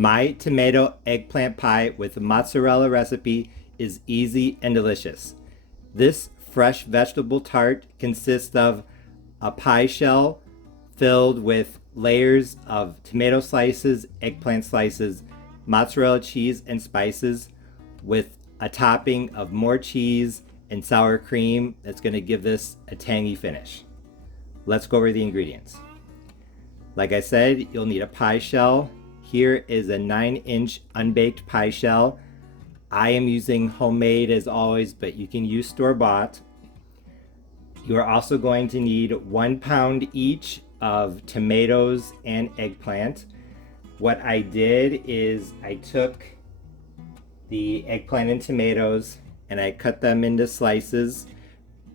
My tomato eggplant pie with mozzarella recipe is easy and delicious. This fresh vegetable tart consists of a pie shell filled with layers of tomato slices, eggplant slices, mozzarella cheese, and spices, with a topping of more cheese and sour cream that's going to give this a tangy finish. Let's go over the ingredients. Like I said, you'll need a pie shell. Here is a 9-inch unbaked pie shell. I am using homemade as always, but you can use store-bought. You are also going to need 1 pound each of tomatoes and eggplant. What I did is I took the eggplant and tomatoes and I cut them into slices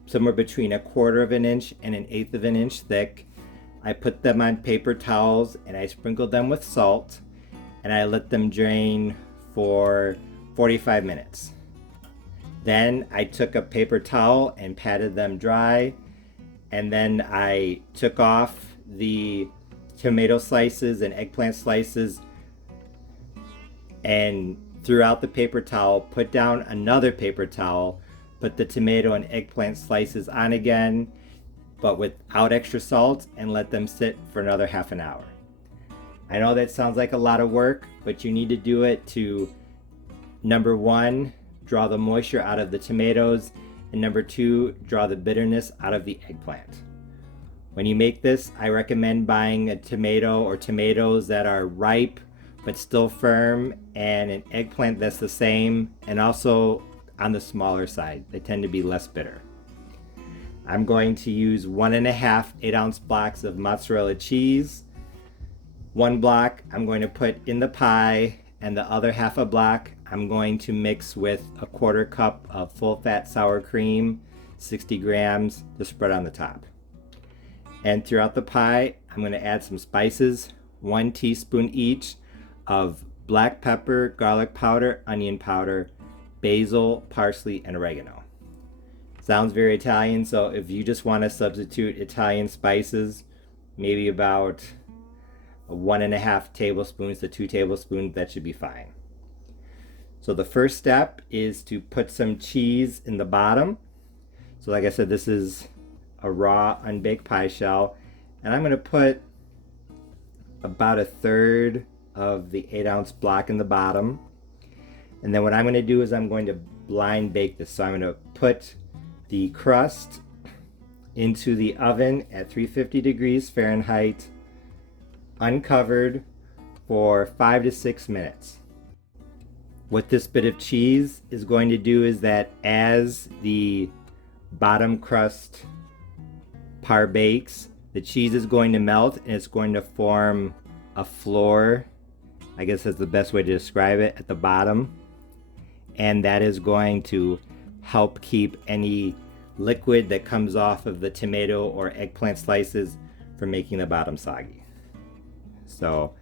somewhere between 1/4 of an inch and 1/8 of an inch thick. I put them on paper towels and I sprinkled them with salt and I let them drain for 45 minutes. Then I took a paper towel and patted them dry, and then I took off the tomato slices and eggplant slices and threw out the paper towel, put down another paper towel, put the tomato and eggplant slices on again, but without extra salt, and let them sit for another half an hour. I know that sounds like a lot of work, but you need to do it to, number 1, draw the moisture out of the tomatoes, and number 2, draw the bitterness out of the eggplant. When you make this, I recommend buying a tomato or tomatoes that are ripe but still firm, and an eggplant that's the same, and also on the smaller side. They tend to be less bitter. I'm going to use 1.5 8-ounce blocks of mozzarella cheese. 1 block I'm going to put in the pie, and the other half a block I'm going to mix with 1/4 cup of full fat sour cream, 60 grams, to spread on the top. And throughout the pie, I'm going to add some spices, 1 teaspoon each of black pepper, garlic powder, onion powder, basil, parsley, and oregano. Sounds very Italian, so if you just want to substitute Italian spices, maybe about 1.5 tablespoons to 2 tablespoons, that should be fine. So the first step is to put some cheese in the bottom. So like I said, this is a raw unbaked pie shell, and I'm going to put about 1/3 of the 8-ounce block in the bottom. And then what I'm going to do is I'm going to blind bake this. So I'm going to put the crust into the oven at 350 degrees Fahrenheit, uncovered, for 5 to 6 minutes. What this bit of cheese is going to do is that as the bottom crust par bakes, the cheese is going to melt and it's going to form a floor, I guess that's the best way to describe it, at the bottom. And that is going to help keep any liquid that comes off of the tomato or eggplant slices from making the bottom soggy. So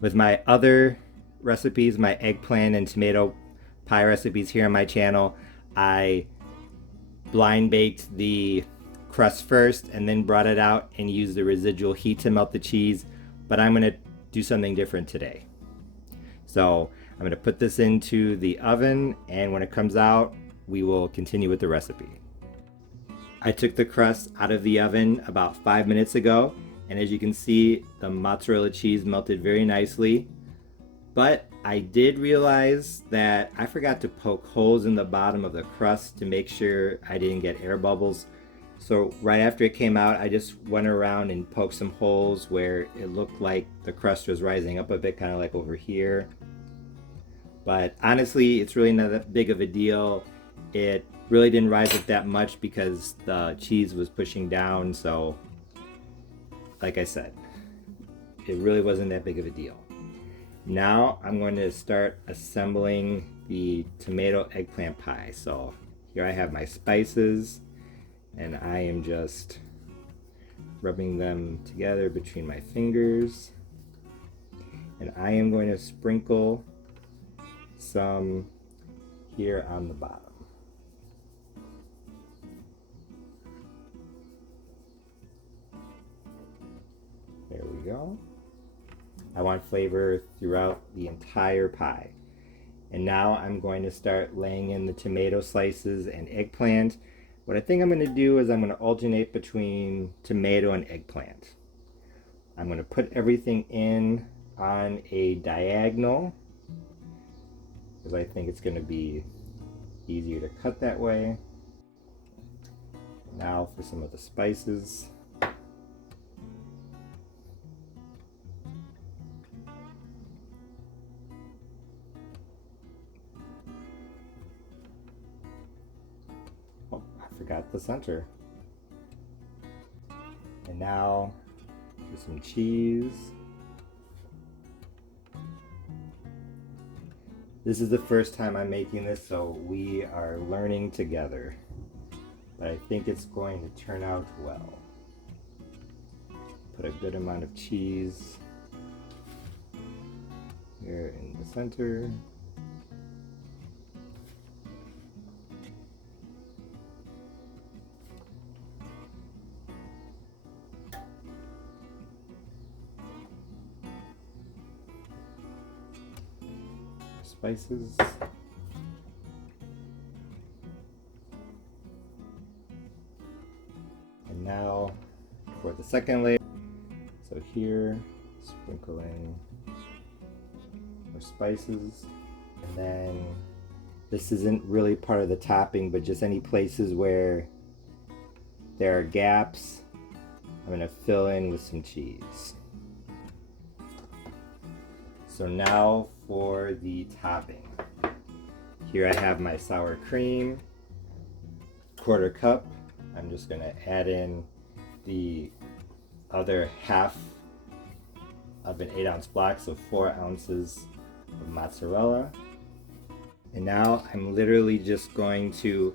with my other recipes, my eggplant and tomato pie recipes here on my channel, I blind baked the crust first and then brought it out and used the residual heat to melt the cheese, but I'm going to do something different today. So I'm going to put this into the oven, and when it comes out, we will continue with the recipe. I took the crust out of the oven about 5 minutes ago, and as you can see, the mozzarella cheese melted very nicely. But I did realize that I forgot to poke holes in the bottom of the crust to make sure I didn't get air bubbles. So right after it came out, I just went around and poked some holes where it looked like the crust was rising up a bit, kind of like over here. But honestly, it's really not that big of a deal. It really didn't rise up that much because the cheese was pushing down. So like I said, it really wasn't that big of a deal. Now I'm going to start assembling the tomato eggplant pie. So here I have my spices, and I am just rubbing them together between my fingers. And I am going to sprinkle some here on the bottom. There we go. I want flavor throughout the entire pie. And now I'm going to start laying in the tomato slices and eggplant. What I think I'm going to do is I'm going to alternate between tomato and eggplant. I'm going to put everything in on a diagonal because I think it's going to be easier to cut that way. Now for some of the spices. Oh, I forgot the center. And now for some cheese. This is the first time I'm making this, so we are learning together. But I think it's going to turn out well. Put a good amount of cheese here in the center. Spices. And now for the second layer. So here, sprinkle in more spices. And then this isn't really part of the topping, but just any places where there are gaps, I'm going to fill in with some cheese. So now for the topping. Here I have my sour cream, 1/4 cup. I'm just going to add in the other half of an 8-ounce block, so 4 ounces of mozzarella. And now I'm literally just going to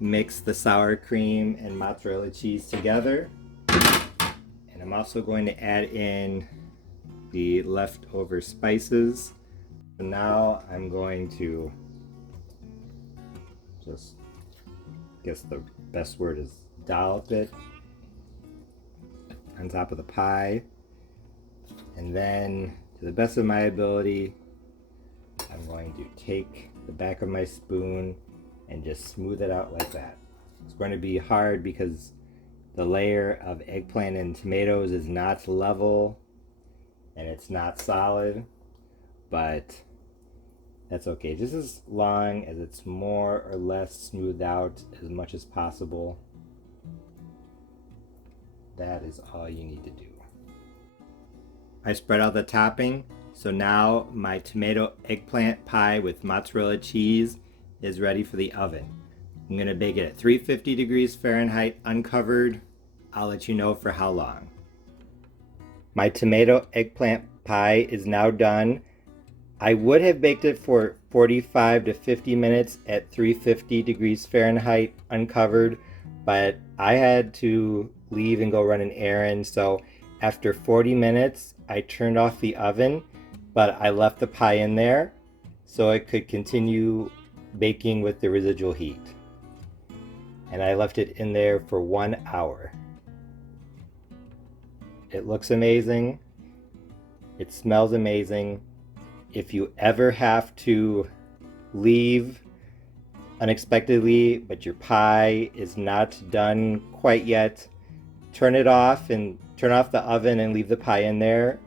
mix the sour cream and mozzarella cheese together. And I'm also going to add in the leftover spices. So now I'm going to just, I guess the best word is dollop it on top of the pie. And then, to the best of my ability, I'm going to take the back of my spoon and just smooth it out like that. It's going to be hard because the layer of eggplant and tomatoes is not level and it's not solid, but that's okay. Just as long as it's more or less smoothed out as much as possible, that is all you need to do. I spread out the topping, so now my tomato eggplant pie with mozzarella cheese is ready for the oven. I'm going to bake it at 350 degrees Fahrenheit uncovered. I'll let you know for how long. My tomato eggplant pie is now done. I would have baked it for 45 to 50 minutes at 350 degrees Fahrenheit uncovered, but I had to leave and go run an errand, so after 40 minutes I turned off the oven, but I left the pie in there so it could continue baking with the residual heat. And I left it in there for 1 hour. It looks amazing. It smells amazing. If you ever have to leave unexpectedly, but your pie is not done quite yet, turn it off and turn off the oven and leave the pie in there.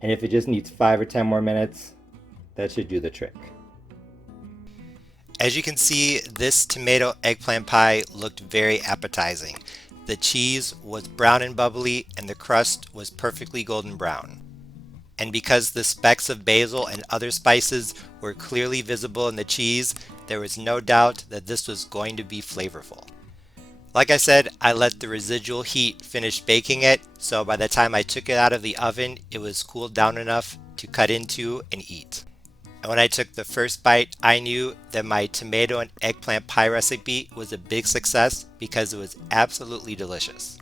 And if it just needs 5 or 10 more minutes, that should do the trick. As you can see, this tomato eggplant pie looked very appetizing. The cheese was brown and bubbly, and the crust was perfectly golden brown. And because the specks of basil and other spices were clearly visible in the cheese, there was no doubt that this was going to be flavorful. Like I said, I let the residual heat finish baking it, so by the time I took it out of the oven, it was cooled down enough to cut into and eat. And when I took the first bite, I knew that my tomato and eggplant pie recipe was a big success because it was absolutely delicious.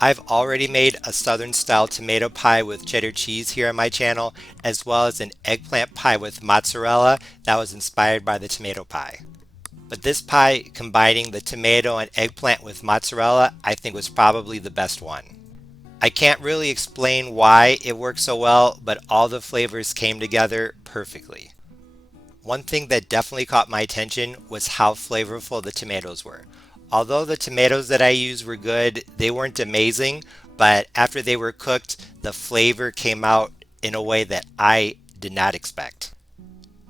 I've already made a southern style tomato pie with cheddar cheese here on my channel, as well as an eggplant pie with mozzarella that was inspired by the tomato pie. But this pie, combining the tomato and eggplant with mozzarella, I think was probably the best one. I can't really explain why it worked so well, but all the flavors came together perfectly. One thing that definitely caught my attention was how flavorful the tomatoes were. Although the tomatoes that I used were good, they weren't amazing, but after they were cooked, the flavor came out in a way that I did not expect.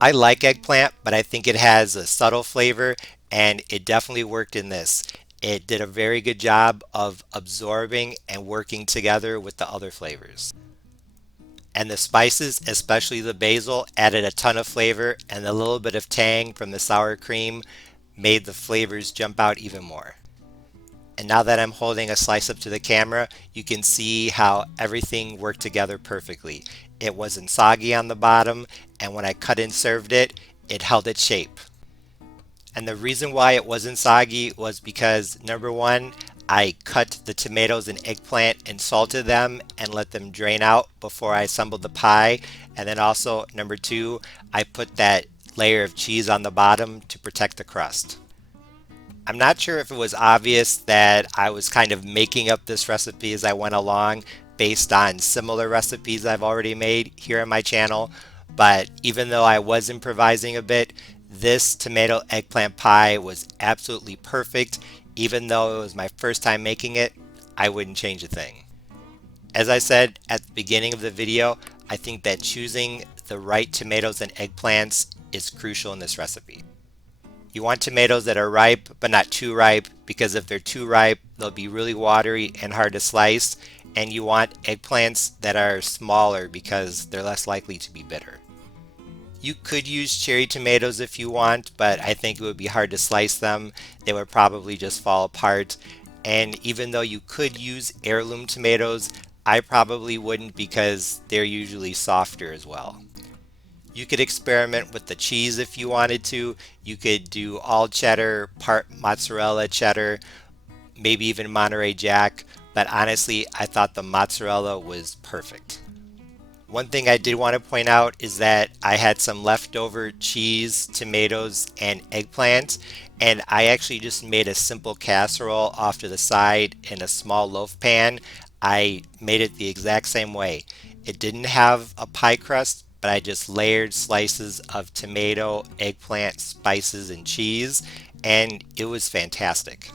I like eggplant, but I think it has a subtle flavor, and it definitely worked in this. It did a very good job of absorbing and working together with the other flavors. And the spices, especially the basil, added a ton of flavor, and a little bit of tang from the sour cream made the flavors jump out even more. And now that I'm holding a slice up to the camera, you can see how everything worked together perfectly. It wasn't soggy on the bottom, and when I cut and served it, it held its shape. And the reason why it wasn't soggy was because number one, I cut the tomatoes and eggplant and salted them and let them drain out before I assembled the pie. And then also, number two, I put that layer of cheese on the bottom to protect the crust. I'm not sure if it was obvious that I was kind of making up this recipe as I went along based on similar recipes I've already made here on my channel, but even though I was improvising a bit, this tomato eggplant pie was absolutely perfect. Even though it was my first time making it, I wouldn't change a thing. As I said at the beginning of the video, I think that choosing the right tomatoes and eggplants is crucial in this recipe. You want tomatoes that are ripe, but not too ripe, because if they're too ripe, they'll be really watery and hard to slice. And you want eggplants that are smaller because they're less likely to be bitter. You could use cherry tomatoes if you want, but I think it would be hard to slice them. They would probably just fall apart. And even though you could use heirloom tomatoes, I probably wouldn't because they're usually softer as well. You could experiment with the cheese if you wanted to. You could do all cheddar, part mozzarella cheddar, maybe even Monterey Jack, but honestly, I thought the mozzarella was perfect. One thing I did want to point out is that I had some leftover cheese, tomatoes, and eggplant, and I actually just made a simple casserole off to the side in a small loaf pan. I made it the exact same way. It didn't have a pie crust, but I just layered slices of tomato, eggplant, spices, and cheese, and it was fantastic.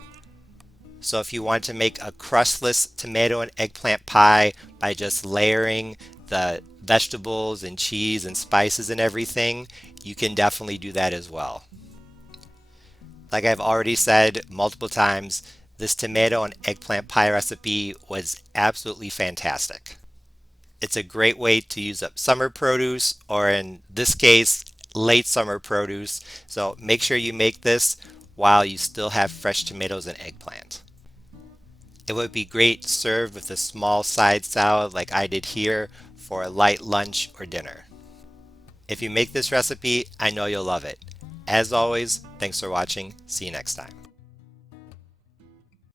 So if you want to make a crustless tomato and eggplant pie by just layering the vegetables and cheese and spices and everything, you can definitely do that as well. Like I've already said multiple times, this tomato and eggplant pie recipe was absolutely fantastic. It's a great way to use up summer produce, or in this case, late summer produce. So make sure you make this while you still have fresh tomatoes and eggplant. It would be great served with a small side salad like I did here for a light lunch or dinner. If you make this recipe, I know you'll love it. As always, thanks for watching. See you next time.